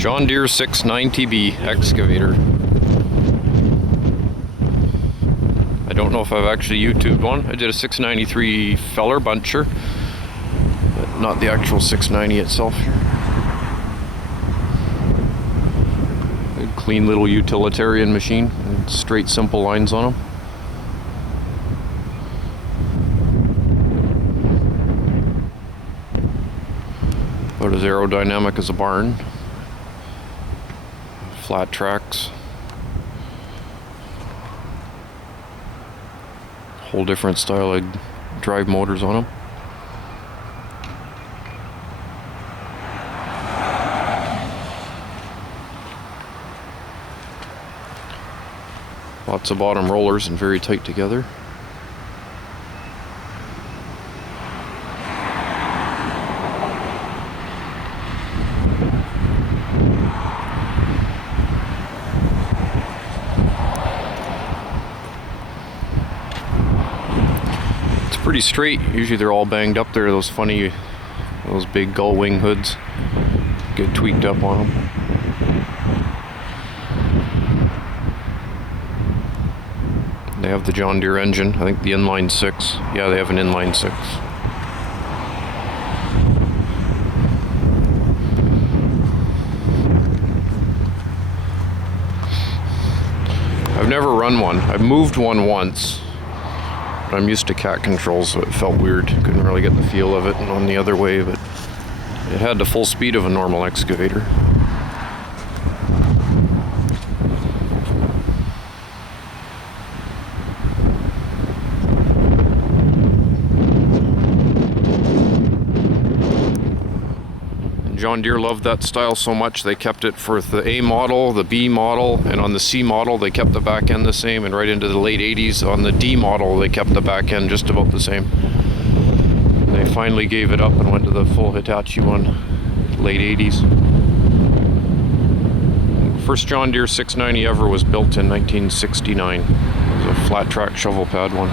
John Deere 690B excavator. I don't know if I've actually YouTubed one. I did a 693 feller buncher, but not the actual 690 itself. Good clean little utilitarian machine, and straight simple lines on them. About as aerodynamic as a barn. Flat tracks. Whole different style of drive motors on them. Lots of bottom rollers and very tight together. Pretty straight. Usually they're all banged up there, those big gull wing hoods get tweaked up on them. They have the John Deere engine, I think the inline 6. Yeah, they have an inline 6. I've never run one. I've moved one once. I'm used to cat controls, so it felt weird. Couldn't really get the feel of it on the other way, but it had the full speed of a normal excavator. John Deere loved that style so much they kept it for the A model, the B model, and on the C model they kept the back end the same, and right into the late 80s on the D model they kept the back end just about the same. And they finally gave it up and went to the full Hitachi one, late 80s. First John Deere 690 ever was built in 1969. It was a flat track shovel pad one.